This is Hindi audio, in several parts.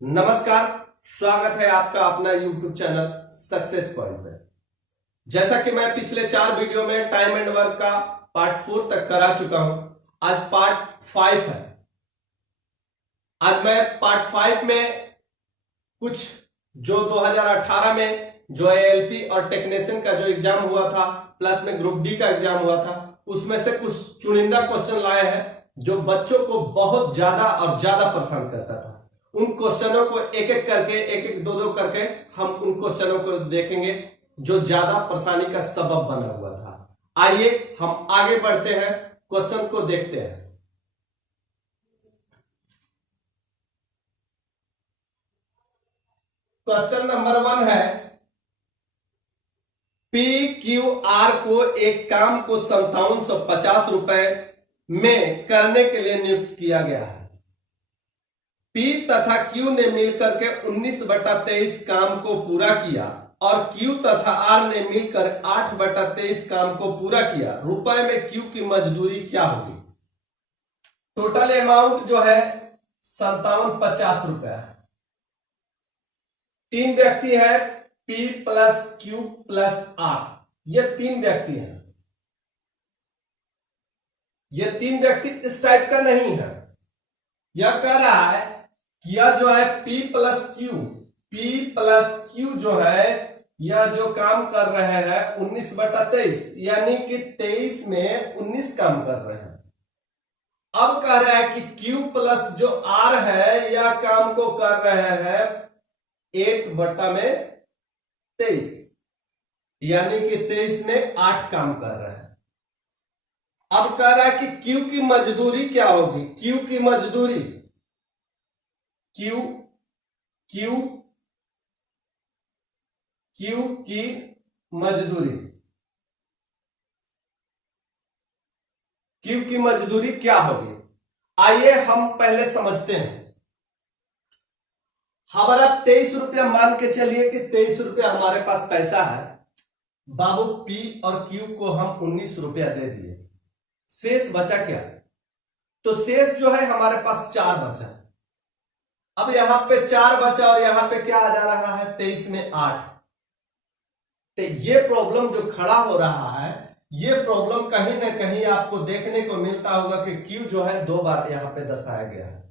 नमस्कार। स्वागत है आपका अपना YouTube चैनल सक्सेस पॉइंट पे। जैसा कि मैं पिछले 4 वीडियो में टाइम एंड वर्क का पार्ट 4 तक करा चुका हूं, आज पार्ट 5 है। आज मैं पार्ट 5 में कुछ जो 2018 में जो ALP और टेक्नीशियन का जो एग्जाम हुआ था, प्लस में ग्रुप डी का एग्जाम हुआ था, उसमें से कुछ चुनिंदा क्वेश्चन लाए हैं जो बच्चों को बहुत ज्यादा और ज्यादा परेशान करता था। उन क्वेश्चनों को एक एक करके, एक एक दो करके हम उन क्वेश्चनों को देखेंगे जो ज्यादा परेशानी का सबब बना हुआ था। आइए हम आगे बढ़ते हैं, क्वेश्चन को देखते हैं। क्वेश्चन नंबर 1 है, PQR को एक काम को 5750 रुपए में करने के लिए नियुक्त किया गया है। P तथा Q ने मिलकर के 19/23 काम को पूरा किया और Q तथा R ने मिलकर 8/23 काम को पूरा किया। रुपए में Q की मजदूरी क्या होगी? टोटल अमाउंट जो है 5750 रुपया है। 3 व्यक्ति है, P plus Q plus R। ये 3 व्यक्ति हैं। ये 3 व्यक्ति इस टाइप का नहीं है। यह कह रहा है यह जो है P प्लस Q जो है, यह जो काम कर रहे हैं 19/23, यानी कि 23 में 19 काम कर रहे हैं। अब कह रहा है कि Q प्लस जो R है, यह काम को कर रहे हैं 8/23, यानी कि 23 में 8 काम कर रहे हैं। अब कह रहा है कि Q की मजदूरी क्या होगी? Q की मजदूरी, Q की मजदूरी, Q की मजदूरी क्या होगी? आइए हम पहले समझते हैं। हमारा 23 रुपया मान के चलिए कि 23 रुपया हमारे पास पैसा है। बाबू P और Q को हम 19 रुपया दे दिए। शेष बचा क्या? तो शेष जो है हमारे पास 4 बचा। अब यहां पे 4 बचा और यहां पे क्या आ जा रहा है? 23 में 8। तो ये प्रॉब्लम जो खड़ा हो रहा है, ये प्रॉब्लम कहीं ना कहीं आपको देखने को मिलता होगा कि Q जो है 2 बार यहां पे दर्शाया गया है।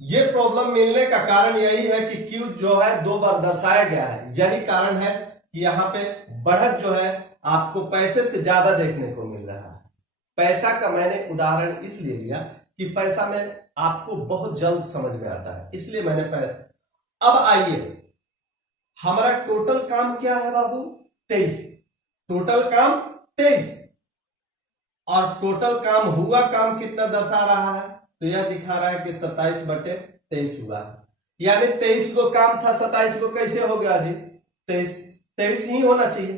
ये प्रॉब्लम मिलने का कारण यही है कि Q जो है 2 बार दर्शाया गया है। यही कारण है कि यहां पे बढ़त जो है आपको पैसे से ज्यादा देखने को मिल रहा है। पैसा का मैंने उदाहरण इसलिए लिया कि पैसा में आपको बहुत जल्द समझ में आता है, इसलिए मैंने अब आइए, हमारा टोटल काम क्या है बाबू? 23। टोटल काम 23 और टोटल काम हुआ काम कितना दर्शा रहा है? तो यह दिखा रहा है कि 27/23 हुआ है। यानी 23 को काम था, 27 को कैसे हो गया जी? 23 ही होना चाहिए।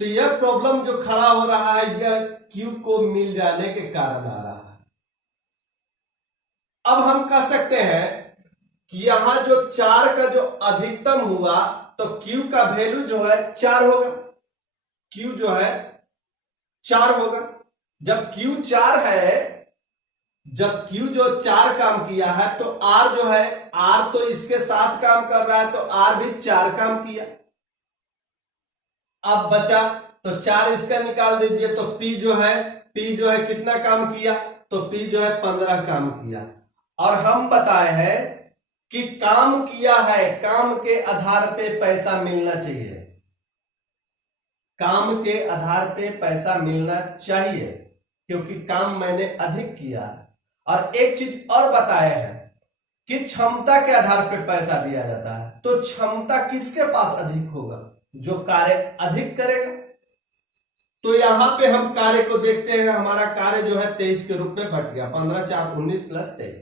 तो यह प्रॉब्लम जो खड़ा हो रहा है, यह Q को मिल जाने के कारण आ रहा है। अब हम कह सकते हैं कि यहां जो 4 का जो अधिकतम हुआ, तो Q का वैल्यू जो है 4 होगा। Q जो है 4 होगा। जब Q 4 है, जब Q जो 4 काम किया है, तो R जो है, R तो इसके साथ काम कर रहा है, तो R भी 4 काम किया। अब बचा तो 4 इसका निकाल दीजिए, तो P जो है कितना काम किया? तो P जो है 15 काम किया। और हम बताए हैं कि काम किया है, काम के आधार पे पैसा मिलना चाहिए। काम के आधार पे पैसा मिलना चाहिए क्योंकि काम मैंने अधिक किया। और एक चीज और बताए हैं कि क्षमता के आधार पे पैसा दिया जाता है। तो क्षमता किसके पास अधिक होगा? जो कार्य अधिक करेगा। तो यहां पे हम कार्य को देखते हैं। हमारा कार्य जो है 23 के रूप में बट गया। 15 4 19 प्लस 23,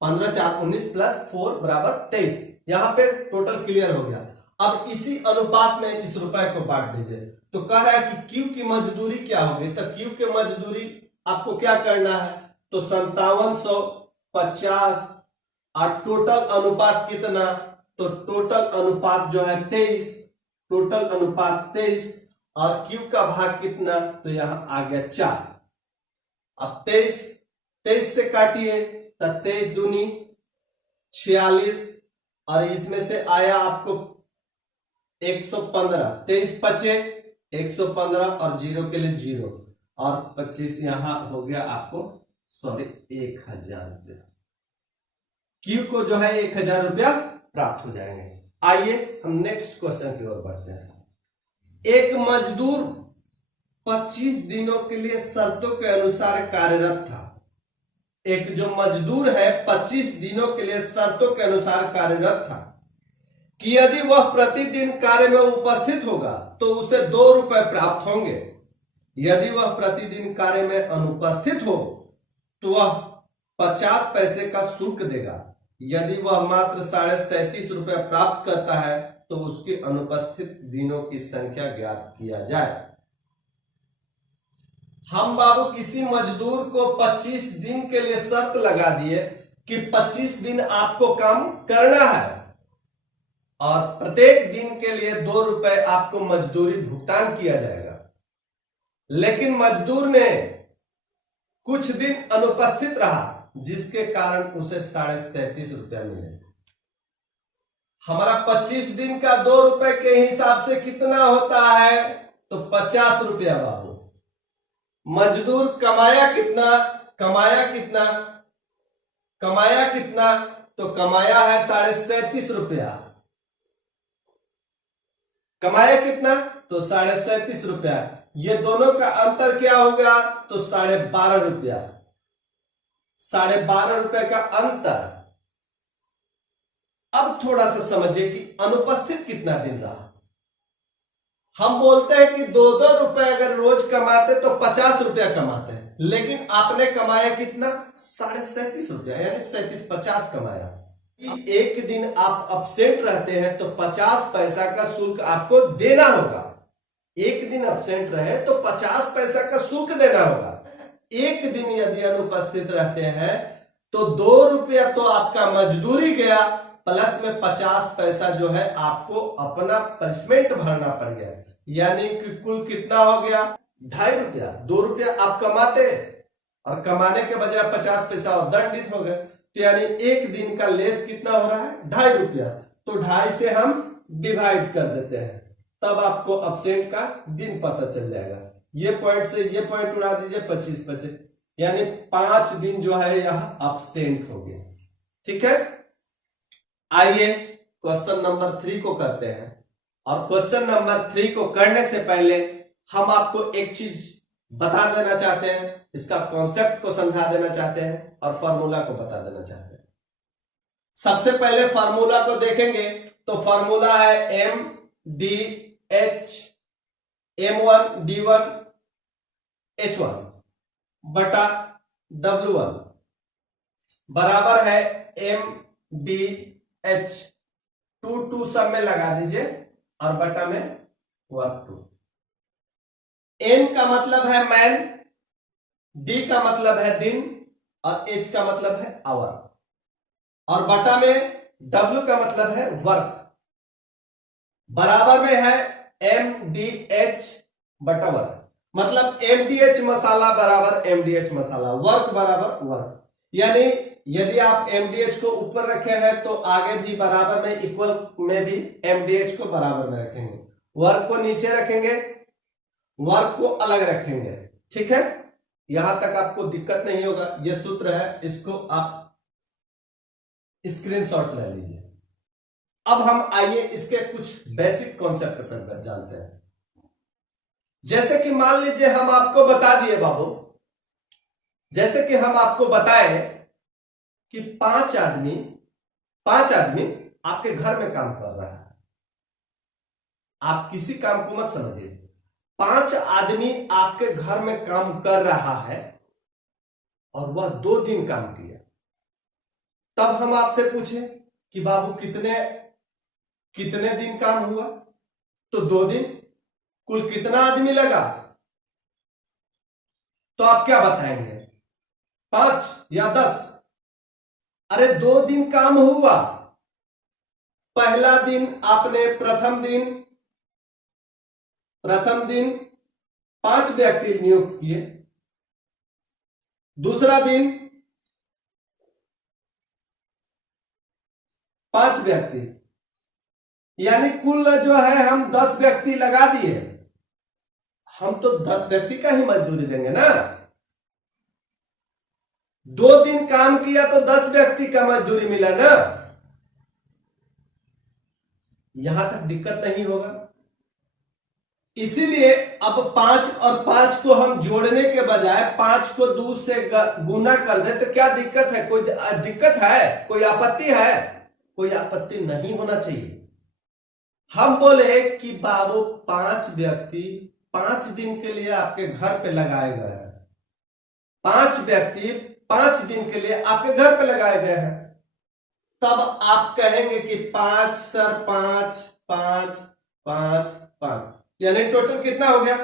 15 4 19 प्लस 4 बराबर 23। यहां पे टोटल क्लियर हो गया। अब इसी अनुपात में इस रुपए को बांट दीजिए। तो कह रहा है कि Q की मजदूरी क्या होगी? तो Q की मजदूरी आपको क्या करना है? तो 5750 और टोटल अनुपात कितना? तो टोटल अनुपात जो है 23, टोटल अनुपात 23 और Q का भाग कितना? तो यहां आ गया 4। अब 23 से काटिए, तो 23 दूनी 46 और इसमें से आया आपको 115, 23 पचे 115 और 0 के लिए 0 और 25 यहां हो गया आपको, सॉरी 1000 रुपया। क्यू को जो है 1000 रुपया प्राप्त हो जाएंगे। आइए हम नेक्स्ट क्वेश्चन की ओर बढ़ते हैं। एक मजदूर 25 दिनों के लिए शर्तों के अनुसार कार्यरत था। एक जो मजदूर है 25 दिनों के लिए शर्तों के अनुसार कार्यरत था कि यदि वह प्रतिदिन कार्य में उपस्थित होगा तो उसे 2 रुपए प्राप्त होंगे। यदि वह प्रतिदिन कार्य में अनुपस्थित हो तो वह 50 पैसे का शुल्क देगा। यदि वह मात्र 37.5 रुपए प्राप्त करता है तो उसकी अनुपस्थित दिनों की संख्या ज्ञात किया जाए। हम बाबू किसी मजदूर को 25 दिन के लिए शर्त लगा दिए कि 25 दिन आपको काम करना है और प्रत्येक दिन के लिए 2 रुपए आपको मजदूरी भुगतान किया जाएगा। लेकिन मजदूर ने कुछ दिन अनुपस्थित रहा जिसके कारण उसे 37.5 रुपया मिले। हमारा 25 दिन का 2 रुपए के हिसाब से कितना होता है, तो 50 रुपया बाबू। मजदूर कमाया कितना, तो कमाया है 37.5 रुपया। कमाया कितना, तो 37.5 रुपया। ये दोनों का अंतर क्या होगा, तो 12.5 रुपया। 12.5 रुपए का अंतर। अब थोड़ा सा समझिए कि अनुपस्थित कितना दिन रहा। हम बोलते हैं कि 2-2 रुपए अगर रोज कमाते तो 50 रुपया कमाते हैं, लेकिन आपने कमाया कितना, 37.5 रुपया, यानी 37-50 कमाया। एक दिन आप अपसेंट रहते हैं तो 50 पैसा का शुल्क आपको देना होगा। एक दिन अपसेंट रहे तो 50 पैसा का शुल्क देना होगा। एक दिन यदि अनुपस्थित रहते हैं तो 2 रुपया तो आपका मजदूरी गया, प्लस में 50 पैसा जो है आपको अपना पनिशमेंट भरना पड़ गया। यानी कि कुल कितना हो गया, 2.5 रुपया। 2 रुपया आप कमाते और कमाने के बजाय 50 पैसा और दंडित हो गए, तो यानी एक दिन का लेस कितना हो रहा है, 2.5 रुपया। तो 2.5 से हम डिवाइड कर देते हैं, तब आपको अपसेंट का दिन पता चल जाएगा। ये पॉइंट से ये पॉइंट उड़ा दीजिए, 25 बचे, यानी 5 दिन जो है यह अपसेंट हो गया। ठीक है, आइए क्वेश्चन नंबर 3 को करते हैं। और क्वेश्चन नंबर 3 को करने से पहले हम आपको एक चीज बता देना चाहते हैं, इसका कॉन्सेप्ट को समझा देना चाहते हैं और फॉर्मूला को बता देना चाहते हैं। सबसे पहले फॉर्मूला को देखेंगे तो फॉर्मूला है MDH M1 D1 H1 बटा W1 बराबर है MDH। 2 सब में लगा दीजिए और बटा में वर्ग 2। M का मतलब है मैन, D का मतलब है दिन और H का मतलब है आवर, और बटा में W का मतलब है वर्क, बराबर में है MDH बटा वर्क। मतलब MDH मसाला बराबर MDH मसाला, वर्क बराबर वर्क। यानी यदि आप MDH को ऊपर रखे हैं तो आगे भी बराबर में इक्वल में भी MDH को बराबर में रखेंगे, वर्क को नीचे रखेंगे, वर्क को अलग रखेंगे। ठीक है, यहां तक आपको दिक्कत नहीं होगा। यह सूत्र है, इसको आप स्क्रीनशॉट ले लीजिए। अब हम आइए इसके कुछ बेसिक कॉन्सेप्ट पर जानते हैं। जैसे कि मान लीजिए हम आपको बता दिए बाबू, जैसे कि हम आपको बताए कि 5 आदमी आपके घर में काम कर रहा है। आप किसी काम को मत समझिए, 5 आदमी आपके घर में काम कर रहा है और वह 2 दिन काम किया। तब हम आपसे पूछे कि बाबू कितने दिन काम हुआ, तो 2 दिन। कुल कितना आदमी लगा, तो आप क्या बताएंगे, 5 या 10? अरे 2 दिन काम हुआ। पहला दिन आपने प्रथम दिन 5 व्यक्ति नियुक्त किए। दूसरा दिन 5 व्यक्ति, यानी कुल जो है हम 10 व्यक्ति लगा दिए। हम तो 10 व्यक्ति का ही मजदूरी देंगे ना। 2 दिन काम किया तो 10 व्यक्ति का मजदूरी मिला ना। यहां तक दिक्कत नहीं होगा। इसीलिए अब 5 और 5 को हम जोड़ने के बजाय 5 को 2 से गुना कर दे तो क्या दिक्कत है? कोई दिक्कत है? कोई आपत्ति है? कोई आपत्ति नहीं होना चाहिए। हम बोले कि बाबू 5 व्यक्ति 5 दिन के लिए आपके घर पे लगाए गए हैं। 5 व्यक्ति 5 दिन के लिए आपके घर पे लगाए गए हैं। तब आप कहेंगे कि 5 सर 5 5 5 5, यानी टोटल कितना हो गया?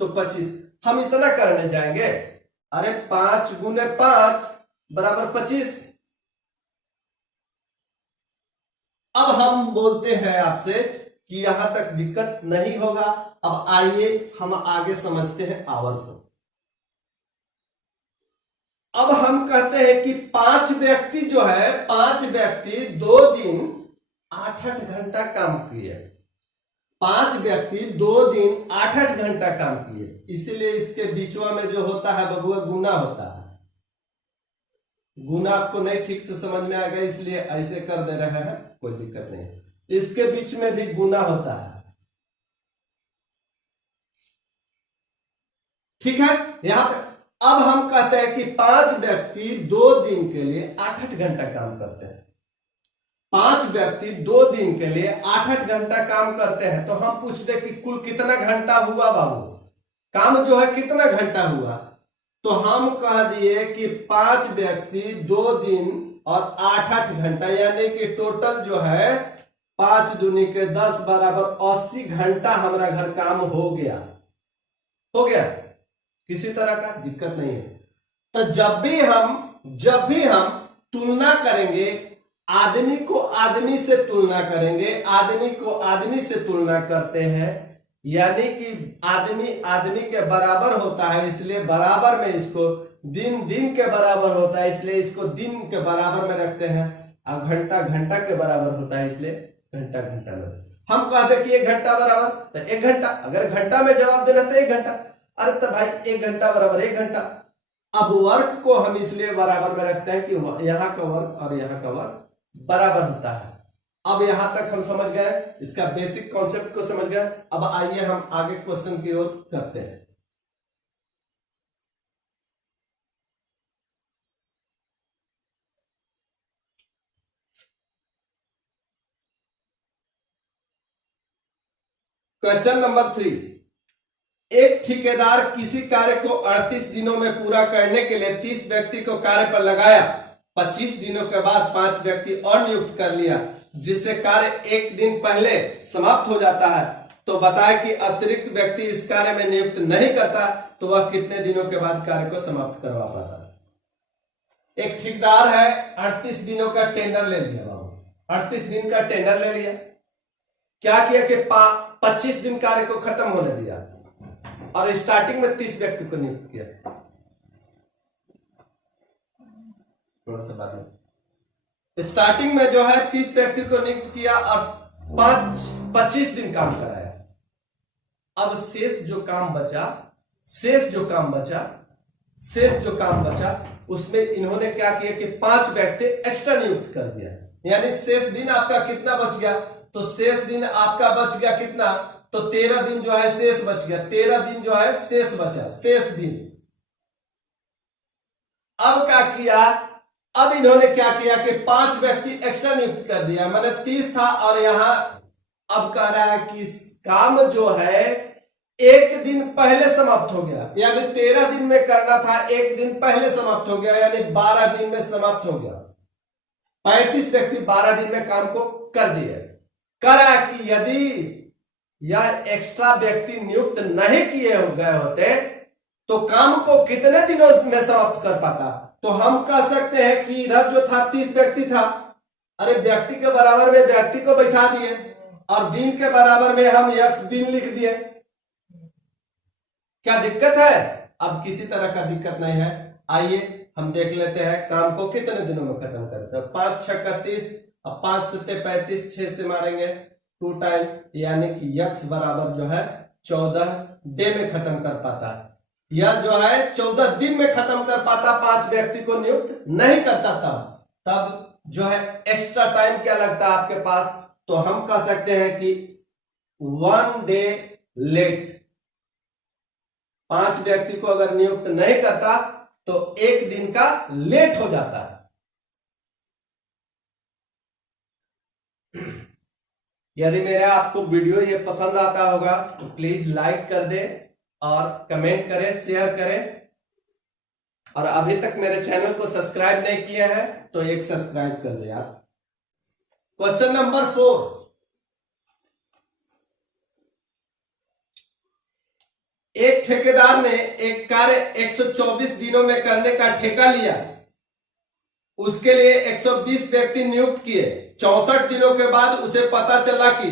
तो 25। हम इतना करने जाएंगे? अरे 5 गुने 5 बराबर 25। अब हम बोलते हैं आपसे कि यहां तक दिक्कत नहीं होगा। अब आइए हम आगे समझते हैं आवर को। अब हम कहते हैं कि 5 व्यक्ति जो है, 5 व्यक्ति 2 दिन 8-8 घंटा काम किए। 5 व्यक्ति 2 दिन 8-8 घंटा काम किए। इसीलिए इसके बीचवा में जो होता है बबुआ गुना होता है। गुना आपको नहीं ठीक से समझ में आ गया, इसलिए ऐसे कर दे रहे हैं, कोई दिक्कत नहीं। इसके बीच में भी गुना होता है, ठीक है यहां तक। अब हम कहते हैं कि 5 व्यक्ति 2 दिन के लिए 8-8 घंटा काम करते हैं। 5 व्यक्ति 2 दिन के लिए 8-8 घंटा काम करते हैं। तो हम पूछते कि कुल कितना घंटा हुआ बाबू? काम जो है कितना घंटा हुआ? तो हम कह दिए कि 5 व्यक्ति 2 दिन और 8-8 घंटा, यानी कि टोटल जो है 5 दूनी के 10 बराबर 80 घंटा हमारा घर काम हो गया। हो गया, किसी तरह का दिक्कत नहीं है। तो जब भी हम तुलना करेंगे, आदमी को आदमी से तुलना करेंगे, आदमी को आदमी से तुलना करते हैं, यानी कि आदमी आदमी के बराबर होता है, इसलिए बराबर में इसको, दिन दिन के बराबर होता है इसलिए इसको दिन के बराबर में रखते हैं, और घंटा घंटा के बराबर होता है इसलिए घंटा घंटा में। हम कहते कि 1 घंटा बराबर तो 1 घंटा, अगर घंटा में जवाब देना तो 1 घंटा। अरे तो भाई 1 घंटा बराबर 1 घंटा। अब वर्क को हम इसलिए बराबर में रखते हैं कि यहां का वर्क और यहां का वर्क बराबर होता है। अब यहां तक हम समझ गए, इसका बेसिक कॉन्सेप्ट को समझ गए। अब आइए हम आगे क्वेश्चन की ओर करते हैं। क्वेश्चन नंबर 3, एक ठेकेदार किसी कार्य को 38 दिनों में पूरा करने के लिए 30 व्यक्ति को कार्य पर लगाया। 25 दिनों के बाद 5 व्यक्ति और नियुक्त कर लिया, जिससे कार्य 1 दिन पहले समाप्त हो जाता है। तो बताए कि अतिरिक्त व्यक्ति इस कार्य में नियुक्त नहीं करता तो वह कितने दिनों के बाद कार्य को समाप्त करवा पाता है। एक ठेकेदार है, 38 दिनों का टेंडर ले लिया बाबू, 38 दिन का टेंडर ले लिया। क्या किया कि 25 दिन कार्य को खत्म होने दिया और स्टार्टिंग में 30 व्यक्ति को नियुक्त किया। थोड़ा सा बाद में स्टार्टिंग में जो है 30 व्यक्ति को नियुक्त किया और 25 दिन काम कराया। अब शेष जो काम बचा उसमें इन्होंने क्या किया कि 5 व्यक्ति एक्स्ट्रा नियुक्त कर दिया। यानी शेष दिन आपका कितना बच गया? तो शेष दिन आपका बच गया कितना? तो 13 दिन जो है शेष बच गया। 13 दिन जो है शेष बचा, शेष दिन। अब क्या किया? अब इन्होंने क्या किया कि 5 व्यक्ति एक्स्ट्रा नियुक्त कर दिया, मैंने 30 था और यहां अब कह रहा है कि काम जो है 1 दिन पहले समाप्त हो गया। यानी 13 दिन में करना था, 1 दिन पहले समाप्त हो गया, यानी 12 दिन में समाप्त हो गया। 35 व्यक्ति 12 दिन में काम को कर दिए। करा कि यदि यह एक्स्ट्रा व्यक्ति नियुक्त नहीं किए गए होते तो काम को कितने दिनों में समाप्त कर पाता? तो हम कह सकते हैं कि इधर जो था 30 व्यक्ति था, अरे व्यक्ति के बराबर में व्यक्ति को बैठा दिए और दिन के बराबर में हम x दिन लिख दिए। क्या दिक्कत है? अब किसी तरह का दिक्कत नहीं है। आइए हम देख लेते हैं काम को कितने दिनों में खत्म करते हैं। 5 6 30 अब 5 सत्ते 35, 6 से मारेंगे 2 टाइम, यानी कि यक्स बराबर जो है 14 डे में खत्म कर पाता है। यह जो है 14 दिन में खत्म कर पाता, 5 व्यक्ति को नियुक्त नहीं करता। तब जो है एक्स्ट्रा टाइम क्या लगता है आपके पास, तो हम कह सकते हैं कि 1 डे लेट। 5 व्यक्ति को अगर नियुक्त नहीं करता तो 1 दिन का लेट हो जाता है। यदि मेरा आपको वीडियो ये पसंद आता होगा तो प्लीज लाइक कर दे और कमेंट करें, शेयर करें, और अभी तक मेरे चैनल को सब्सक्राइब नहीं किया है तो एक सब्सक्राइब कर दे आप। क्वेश्चन नंबर 4, एक ठेकेदार ने एक कार्य 124 दिनों में करने का ठेका लिया। उसके लिए 120 व्यक्ति नियुक्त किए। 64 दिनों के बाद उसे पता चला कि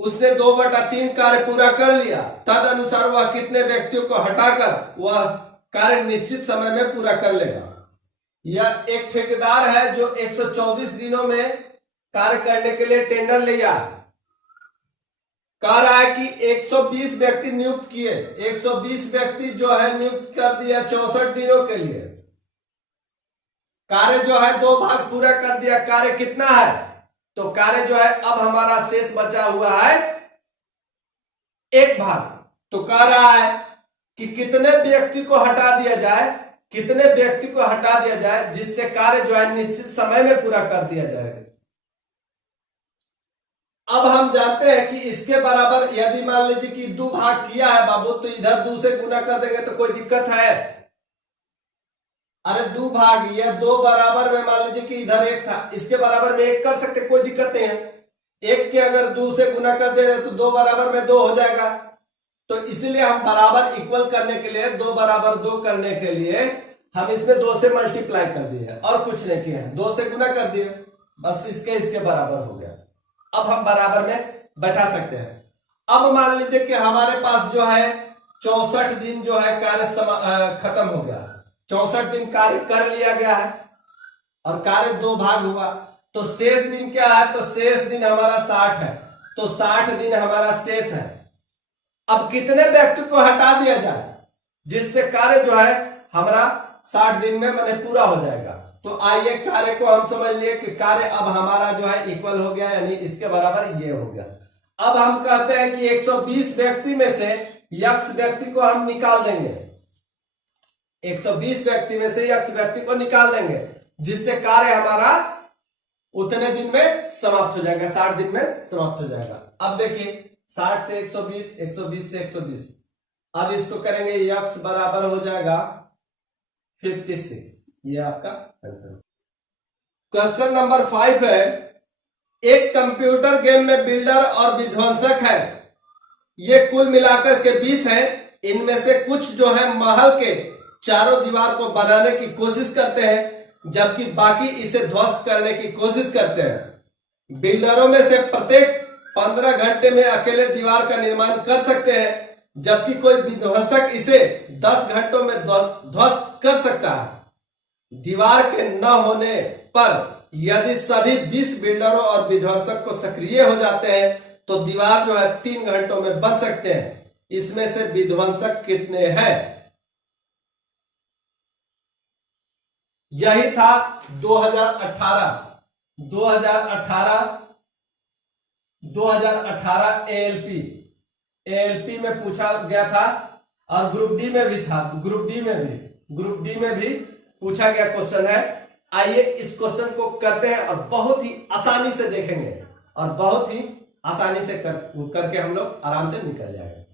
उसने 2/3 कार्य पूरा कर लिया। तद अनुसार वह कितने व्यक्तियों को हटाकर वह कार्य निश्चित समय में पूरा कर लेगा। यह एक ठेकेदार है जो 124 दिनों में कार्य करने के लिए टेंडर लिया। कह रहा है कि 120 व्यक्ति नियुक्त किए, 120 व्यक्ति जो है नियुक्त कर दिया 64 दिनों के लिए। कार्य जो है 2 भाग पूरा कर दिया। कार्य कितना है, तो कार्य जो है अब हमारा शेष बचा हुआ है 1 भाग। तो कह रहा है कि कितने व्यक्ति को हटा दिया जाए, कितने व्यक्ति को हटा दिया जाए जिससे कार्य जो है निश्चित समय में पूरा कर दिया जाए। अब हम जानते हैं कि इसके बराबर यदि मान लीजिए कि 2 भाग किया है बाबू, तो इधर 2 से गुना कर देंगे तो कोई दिक्कत है? अरे 2 भाग, यह 2 बराबर में मान लीजिए कि इधर 1 था, इसके बराबर में 1 कर सकते, कोई दिक्कत नहीं है। 1 के अगर 2 से गुना कर दे तो 2 बराबर में 2 हो जाएगा। तो इसलिए हम बराबर इक्वल करने के लिए, 2 बराबर 2 करने के लिए हम इसमें 2 से मल्टीप्लाई कर दिए और कुछ नहीं किए हैं, 2 से गुना कर दिए, बस इसके बराबर हो गया। अब हम बराबर में बैठा सकते हैं। अब मान लीजिए कि हमारे पास जो है 64 दिन जो है कार्य खत्म हो गया। 64 दिन कार्य कर लिया गया है और कार्य 2 भाग हुआ, तो शेष दिन क्या है, तो शेष दिन हमारा 60 है। तो 60 दिन हमारा शेष है। अब कितने व्यक्ति को हटा दिया जाए जिससे कार्य जो है हमारा 60 दिन में मैंने पूरा हो जाएगा। तो आइए कार्य को हम समझ लिए कि कार्य अब हमारा जो है इक्वल हो गया, यानी इसके बराबर ये हो गया। अब हम कहते हैं कि 120 व्यक्ति में से यक्स व्यक्ति को हम निकाल देंगे। 120 व्यक्ति में से यक्स व्यक्ति को निकाल देंगे जिससे कार्य हमारा उतने दिन में समाप्त हो जाएगा, 60 दिन में समाप्त हो जाएगा। अब देखिए 60 से 120, 120 से 120, अब इसको करेंगे यक्स बराबर हो जाएगा 56। ये आपका आंसर। क्वेश्चन नंबर 5 है, एक कंप्यूटर गेम में बिल्डर और विध्वंसक है। ये कुल मिलाकर के 20 है। इनमें से कुछ जो है महल के चारों दीवार को बनाने की कोशिश करते हैं जबकि बाकी इसे ध्वस्त करने की कोशिश करते हैं। बिल्डरों में से प्रत्येक 15 घंटे में अकेले दीवार का निर्माण कर सकते हैं जबकि कोई विध्वंसक इसे 10 घंटों में ध्वस्त कर सकता है। दीवार के न होने पर यदि सभी 20 बिल्डरों और विध्वंसक को सक्रिय हो जाते हैं तो दीवार जो है 3 घंटों में बन सकते हैं। इसमें से विध्वंसक कितने हैं? यही था 2018 एएलपी में पूछा गया था और ग्रुप डी में भी था। ग्रुप डी में भी पूछा गया क्वेश्चन है। आइए इस क्वेश्चन को करते हैं और बहुत ही आसानी से देखेंगे और बहुत ही आसानी से करके हम लोग आराम से निकल जाएंगे।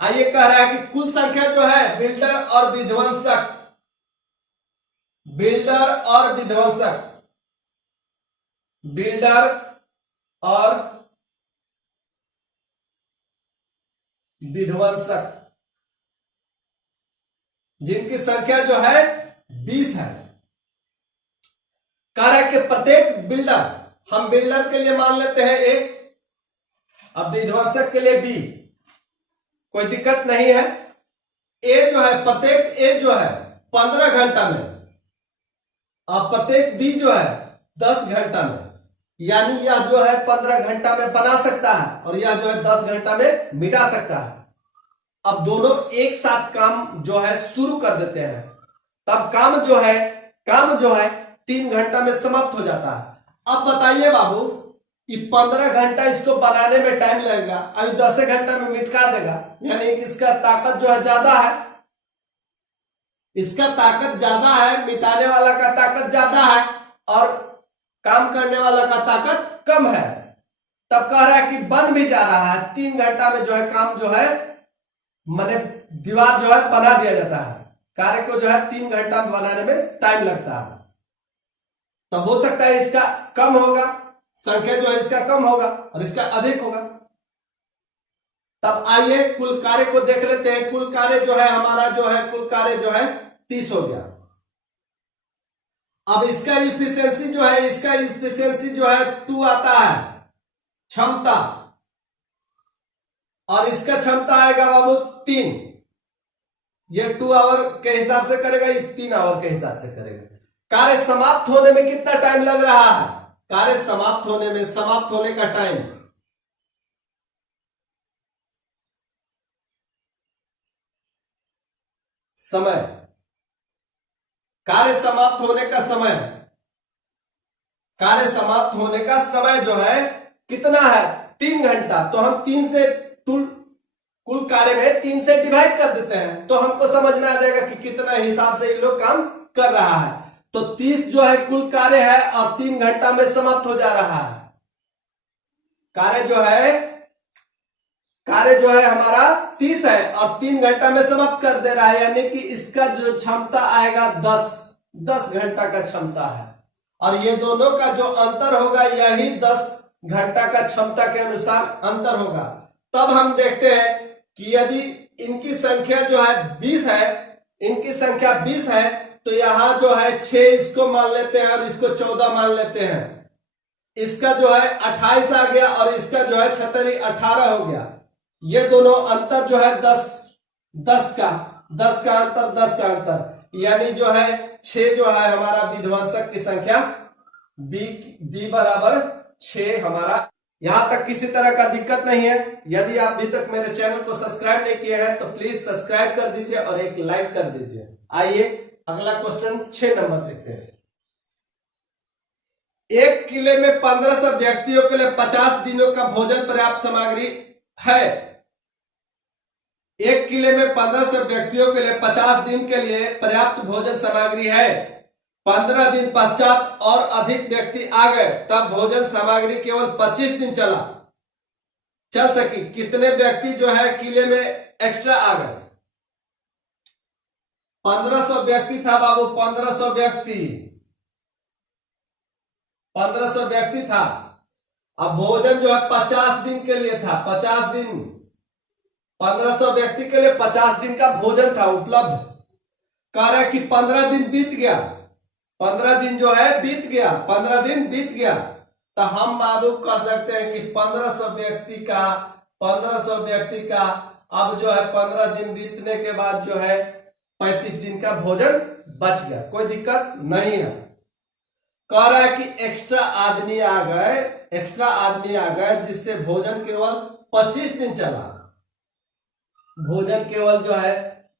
आइए कह रहा है कि कुल संख्या जो है बिल्डर और विध्वंसक जिनकी संख्या जो है 20 है। कह रहा है कि प्रत्येक बिल्डर, हम बिल्डर के लिए मान लेते हैं A, अब विध्वंसक के लिए B, कोई दिक्कत नहीं है। प्रत्येक A जो है 15 घंटा में और प्रत्येक B जो है 10 घंटा में। यानी यह जो है 15 घंटा में बना सकता है और यह जो है 10 घंटा में मिटा सकता है। अब दोनों एक साथ काम जो है शुरू कर देते हैं, तब काम जो है 3 घंटा में समाप्त हो जाता है। अब बताइए बाबू कि 15 घंटा इसको बनाने में टाइम लगेगा, अभी 10 घंटा में मिटा देगा, यानी कि इसका ताकत जो है ज्यादा है, इसका ताकत ज्यादा है, मिटाने वाला का ताकत ज्यादा है और काम करने वाला का ताकत कम है। तब कह रहा है कि बन भी जा रहा है, 3 घंटा में जो है काम जो है माने दीवार जो है बना दिया जाता है। कार्य को जो है 3 घंटा में बनाने में टाइम लगता है। तो हो सकता है इसका कम होगा, संख्या जो है इसका कम होगा और इसका अधिक होगा। तब आइए कुल कार्य को देख लेते हैं। कुल कार्य जो है हमारा कुल कार्य जो है 30 हो गया। अब इसका इफिशियंसी जो है 2 आता है क्षमता, और इसका क्षमता आएगा बाबू 3। ये 2 आवर के हिसाब से करेगा, ये 3 आवर के हिसाब से करेगा। कार्य समाप्त होने में कितना टाइम लग रहा है? कार्य समाप्त होने का टाइम समय, कार्य समाप्त होने का समय जो है कितना है? 3 घंटा। तो हम 3 से कुल कार्य में 3 से डिवाइड कर देते हैं तो हमको समझ में आ जाएगा कि कितना हिसाब से ये लोग काम कर रहा है। तो 30 जो है कुल कार्य है और 3 घंटा में समाप्त हो जा रहा है। कार्य जो है हमारा 30 है और 3 घंटा में समाप्त कर दे रहा है, यानी कि इसका जो क्षमता आएगा 10 घंटा का क्षमता है। और ये दोनों का जो अंतर होगा यही 10 घंटा का क्षमता के अनुसार अंतर होगा। तब हम देखते हैं कि यदि इनकी संख्या जो है 20 है, तो यहां जो है 6 इसको मान लेते हैं और इसको 14 मान लेते हैं। इसका जो है 28 आ गया और इसका जो है 18 हो गया। ये दोनों अंतर जो है 10 का अंतर, यानी जो है 6 जो है हमारा विध्वंसक की संख्या b बराबर 6 हमारा। यहां तक किसी तरह का दिक्कत नहीं है। यदि आप अभी तक मेरे चैनल को सब्सक्राइब नहीं किए हैं तो प्लीज सब्सक्राइब कर दीजिए और एक लाइक कर दीजिए। आइए अगला क्वेश्चन 6 नंबर देखते हैं। एक किले में 1500 व्यक्तियों के लिए 50 दिनों का भोजन पर्याप्त सामग्री है। एक किले में 1500 व्यक्तियों के लिए 50 दिन के लिए पर्याप्त भोजन सामग्री है। 15 दिन पश्चात और अधिक व्यक्ति आ गए, तब भोजन सामग्री केवल 25 दिन चल सकी। कितने व्यक्ति जो है किले में एक्स्ट्रा आ गए? 1500 व्यक्ति था बाबू, 1500 व्यक्ति था। अब भोजन जो है 50 दिन के लिए था, 50 दिन, 1500 व्यक्ति के लिए 50 दिन का भोजन था उपलब्ध। कह रहा है कि 15 दिन बीत गया, 15 दिन जो है बीत गया, 15 दिन बीत गया। तो हम बाबू कह सकते हैं कि 1500 व्यक्ति का अब जो है 15 दिन बीतने के बाद जो है 35 दिन का भोजन बच गया, कोई दिक्कत नहीं है। कह रहा है कि एक्स्ट्रा आदमी आ गए जिससे भोजन केवल 25 दिन चला। भोजन केवल जो है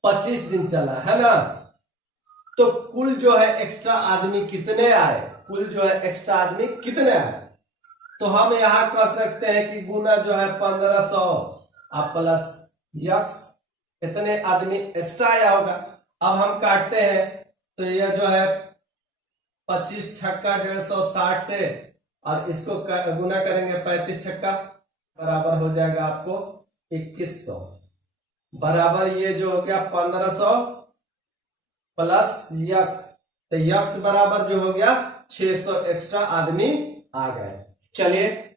25 दिन चला है ना। तो कुल जो है एक्स्ट्रा आदमी कितने आए? तो हम यहां कह सकते हैं कि गुना जो है 1500 प्लस यक्स, इतने आदमी एक्स्ट्रा आया होगा। अब हम काटते हैं तो यह जो है 25 छक्का 150 से, और इसको गुना करेंगे 35 छक्का, बराबर हो जाएगा आपको 2100, बराबर ये जो हो गया 1500 प्लस यक्स, तो यक्स बराबर जो हो गया 600 एक्स्ट्रा आदमी आ गए। चलिए